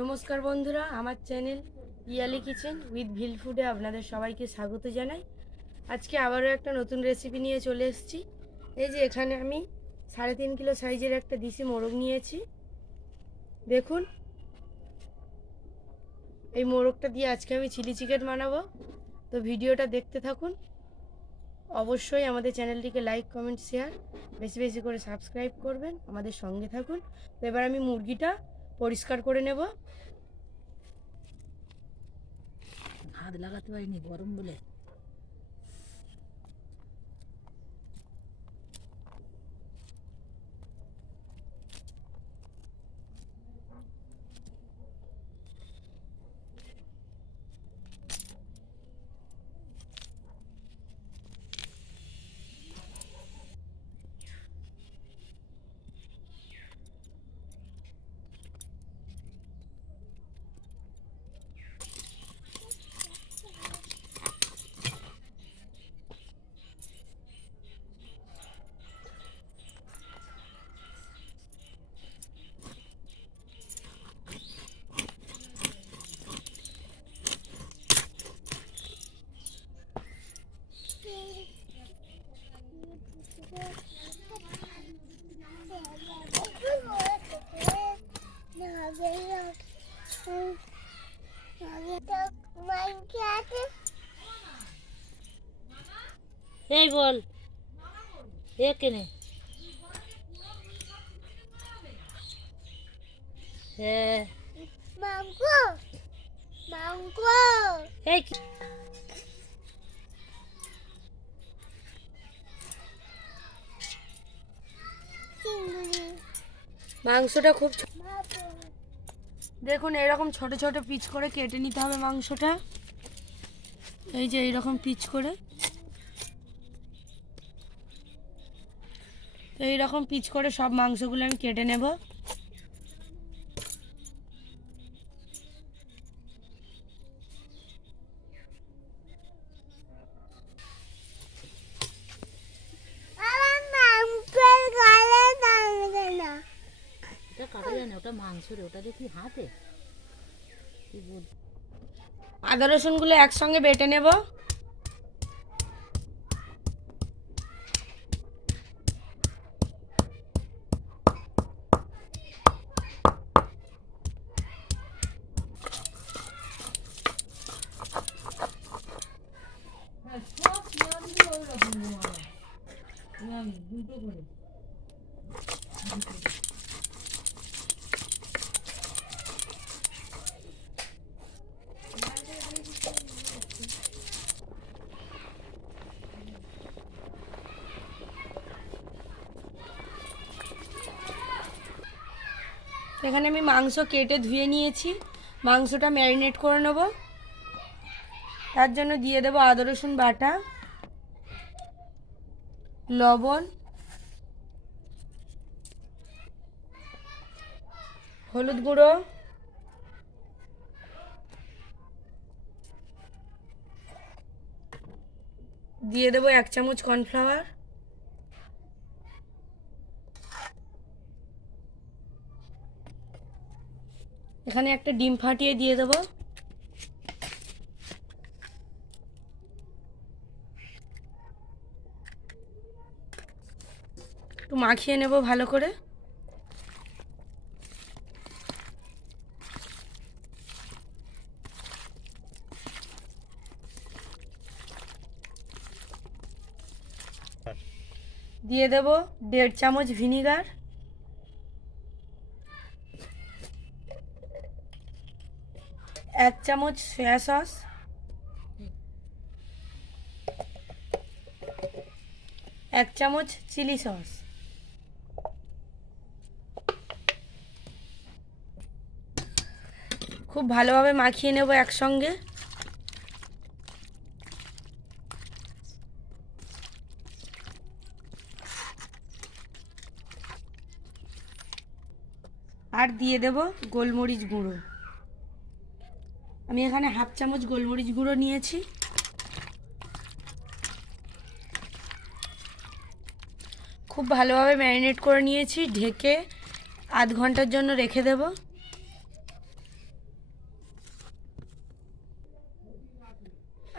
নমস্কার বন্ধুরা, আমার চ্যানেল পিয়ালি কিচেন উইথ ভিল ফুডে আপনাদের সবাইকে স্বাগত জানাই। আজকে আবারও একটা নতুন রেসিপি নিয়ে চলে এসেছি। এই যে এখানে আমি 3.5 কিলো সাইজের একটা দেশি মোরগ নিয়েছি। দেখুন, এই মোরগটা দিয়ে আজকে আমি চিলি চিকেন বানাবো। তো ভিডিওটা দেখতে থাকুন। অবশ্যই আমাদের চ্যানেলটিকে লাইক, কমেন্ট, শেয়ার বেশি বেশি করে সাবস্ক্রাইব করবেন, আমাদের সঙ্গে থাকুন। তো এবার আমি মুরগিটা পরিষ্কার করে নেব। হাত লাগাতে পারিনি গরম বলে। এই বল এ কেনে হ্যাঁ মাংকো মাংকো এই মাংসটা খুব দেখুন, এরকম ছোট ছোট পিচ করে কেটে নিতে হবে মাংসটা। এই যে এইরকম পিচ করে, এইরকম পিচ করে সব মাংসগুলো আমি কেটে নেব। ওটা কাটা যায় না, ওটা মাংস রে, ওটা দেখি হাতে কি বল। আদা রসুনগুলো একসঙ্গে বেটে নেব। এখানে আমি মাংস কেটে ধুয়ে নিয়েছি। মাংসটা ম্যারিনেট করে নেব। তার জন্য দিয়ে দেব আদা রসুন বাটা, লবণ, হলুদ গুঁড়ো, দিয়ে দেব 1 চামচ কর্নফ্লাওয়ার, এখানে একটা ডিম ফাটিয়ে দিয়ে দেব। একটু মাখিয়ে নেব ভালো করে। দিয়ে দেব 1.5 চামচ ভিনিগার, 1 চামচ সয়া সস, 1 চামচ চিলি সস। খুব ভালোভাবে মাখিয়ে নেব একসঙ্গে। আর দিয়ে দেব গোলমরিচ গুঁড়ো। আমি এখানে 1/2 চামচ গোলমরিচ গুঁড়ো নিয়েছি। খুব ভালোভাবে ম্যারিনেট করে নিয়েছি। ঢেকে আধ ঘন্টার জন্য রেখে দেব।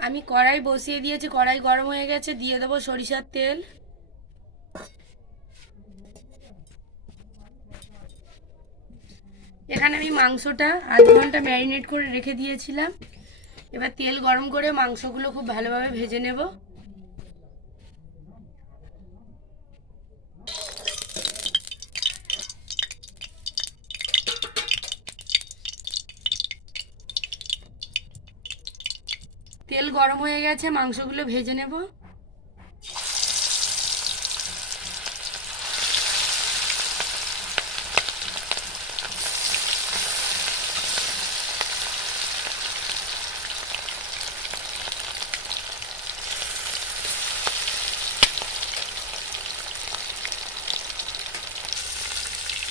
আমি কড়াই বসিয়ে দিয়েছি, কড়াই গরম হয়ে গেছে, দিয়ে দেবো সরিষার তেল। এখানে আমি মাংসটা আধ ঘন্টা ম্যারিনেট করে রেখে দিয়েছিলাম। এবার তেল গরম করে মাংসগুলো খুব ভালোভাবে ভেজে নেব। তেল গরম হয়ে গেছে, মাংসগুলো ভেজে নেব।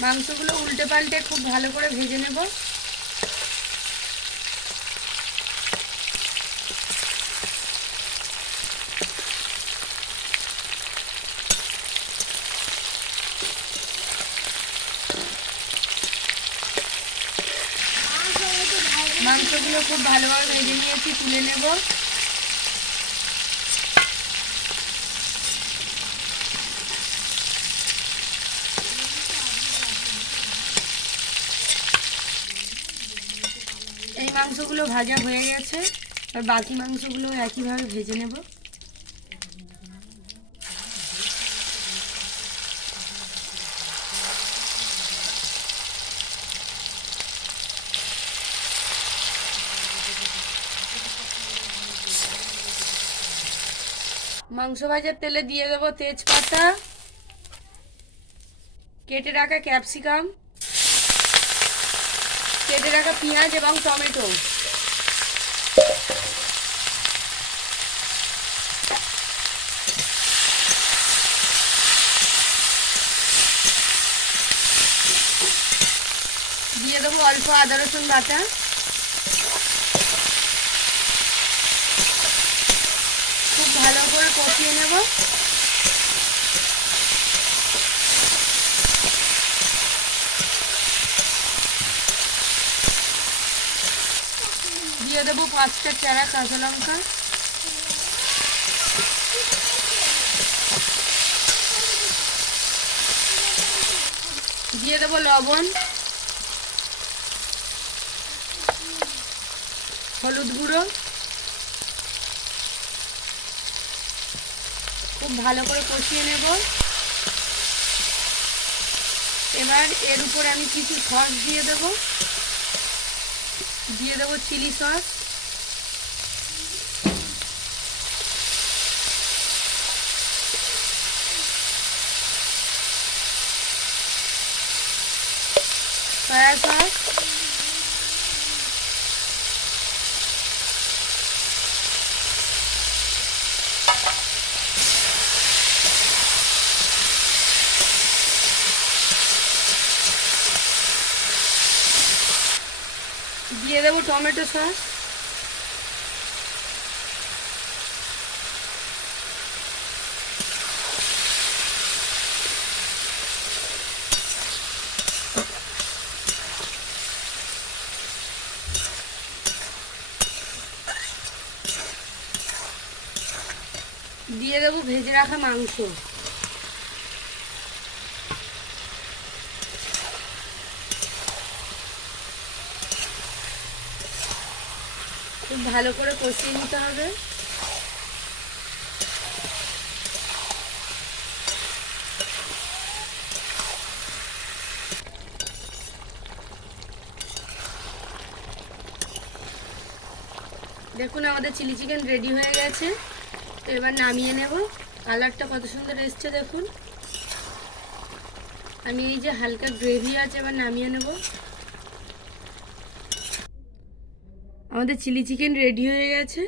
মাংসগুলো উল্টে পাল্টে খুব ভালো করে ভেজে নেব। মাংসগুলো খুব ভালোভাবে ভেজে নিয়েছি, তুলে নেব। এই মাংসগুলো ভাজা হয়ে গেছে, আর বাকি মাংসগুলো একইভাবে ভেজে নেব। মাংস ভাজার তেলে দিয়ে দেবো তেজপাতা, কেটে রাখা ক্যাপসিকাম, কেটে রাখা পেঁয়াজ এবং টমেটো। দিয়ে দেবো অল্প আদা রসুন বাটা। খুব ভালো করে কষিয়ে নেব। দিয়ে দেবো 5টা চারা কাঁচা লঙ্কা। দিয়ে দেবো লবণ, হলুদ গুঁড়ো। খুব ভালো করে কষিয়ে নেব। এবার এর উপর আমি কিছু সস দিয়ে দেব। দিয়ে দেবো চিলি সস, সয়া সস, দিয়ে দেবো টমেটো সস। দিয়ে দেবো ভেজে রাখা মাংস। খুব ভালো করে কষিয়ে নিতে হবে। দেখুন আমাদের চিলি চিকেন রেডি হয়ে গেছে। তো এবার নামিয়ে নেব। কালারটা কত সুন্দর এসছে দেখুন। আমি এই যে হালকা গ্রেভি আছে, এবার নামিয়ে নেব। আমাদের চিলি চিকেন রেডি হয়ে গেছে।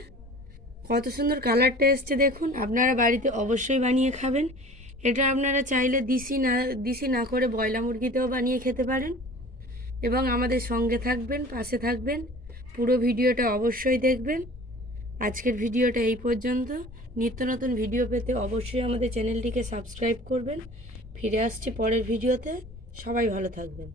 কত সুন্দর কালারটা এসছে দেখুন। আপনারা বাড়িতে অবশ্যই বানিয়ে খাবেন। এটা আপনারা চাইলে দিশি না করে ব্রয়লার মুরগিতেও বানিয়ে খেতে পারেন। এবং আমাদের সঙ্গে থাকবেন, পাশে থাকবেন, পুরো ভিডিওটা অবশ্যই দেখবেন। আজকের ভিডিওটা এই পর্যন্ত। নিত্য নতুন ভিডিও পেতে অবশ্যই আমাদের চ্যানেলটিকে সাবস্ক্রাইব করবেন। ফিরে আসছি পরের ভিডিওতে। সবাই ভালো থাকবেন।